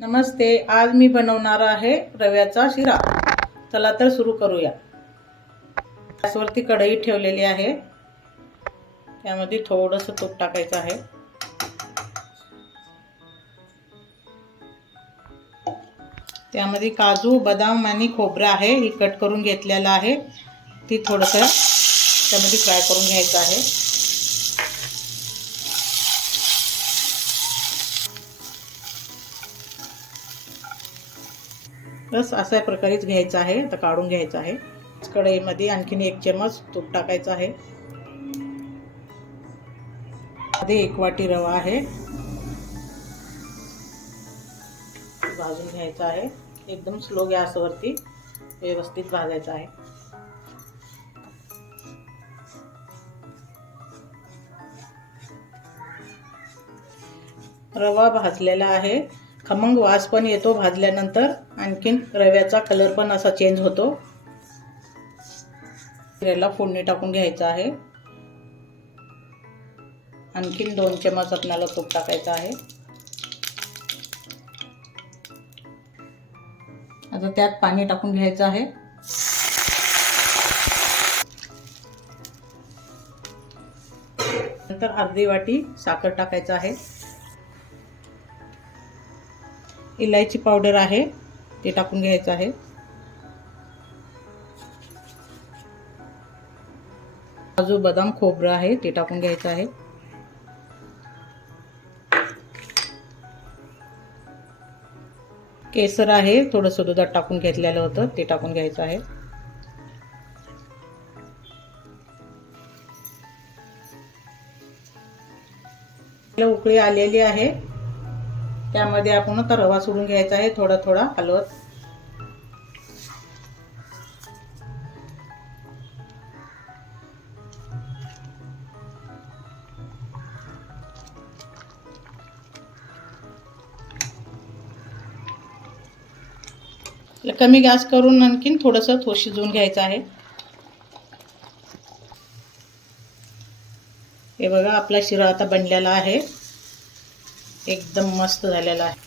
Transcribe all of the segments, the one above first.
नमस्ते आज मी बनवणार आहे रव्याचा शिरा. चला तर सुरू करूया. गॅसवरती कढई ठेवलेली आहे. त्यामध्ये थोडंसं तूप टाकायचं आहे. त्यामध्ये काजू बदाम आणि खोबरं आहे ही कट करून घेतलेलं आहे. ती थोडंसं त्यामध्ये फ्राय करून घ्यायचं आहे. बस अशा प्रकारेच घ्यायचं आहे. तर काढून घ्यायचं आहे. कढईमध्ये आणखीन एक चमच तूप टाकायचं आहे. मध्ये एक वाटी रवा आहे. भाजून घ्यायचा आहे. एकदम स्लो गॅसवरती व्यवस्थित भाजायचा आहे. रवा भाजलेला आहे. खमंग वास पण येतो भाजल्यानंतर. आणखीन रव्याचा कलर पण असा चेंज होतो. रव्याला फोडणी टाकून घ्यायचं आहे. आणखीन दोन चमच आपल्याला तूप टाकायचं आहे. आता त्यात पाणी टाकून घ्यायचं आहे. नंतर अर्धी वाटी साखर टाकायचं आहे. इलायची पावडर आहे ते टाकून घ्यायचं आहे. काजू बदाम खोबरं आहे ते टाकून घ्यायचं आहे. केसर आहे थोडंसं दुधात टाकून घेतलेलं होतं ते टाकून घ्यायचं आहे. उकळी आलेली आहे. त्यामध्ये आपण आता रवा सोडून घ्यायचा आहे थोडा थोडा हलवत. कमी गॅस करून आणखीन थोडंसं थो शिजवून घ्यायचं आहे. हे बघा आपला शिरा आता बनलेला आहे. एकदम मस्त झालेला आहे.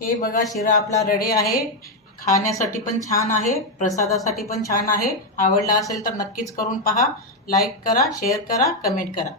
हे बघा शिरा आपला रेडी आहे. खाण्यासाठी पण छान आहे प्रसादासाठी पण छान आहे. आवडला असेल तर नक्कीच करून पहा. लाईक करा शेअर करा कमेंट करा.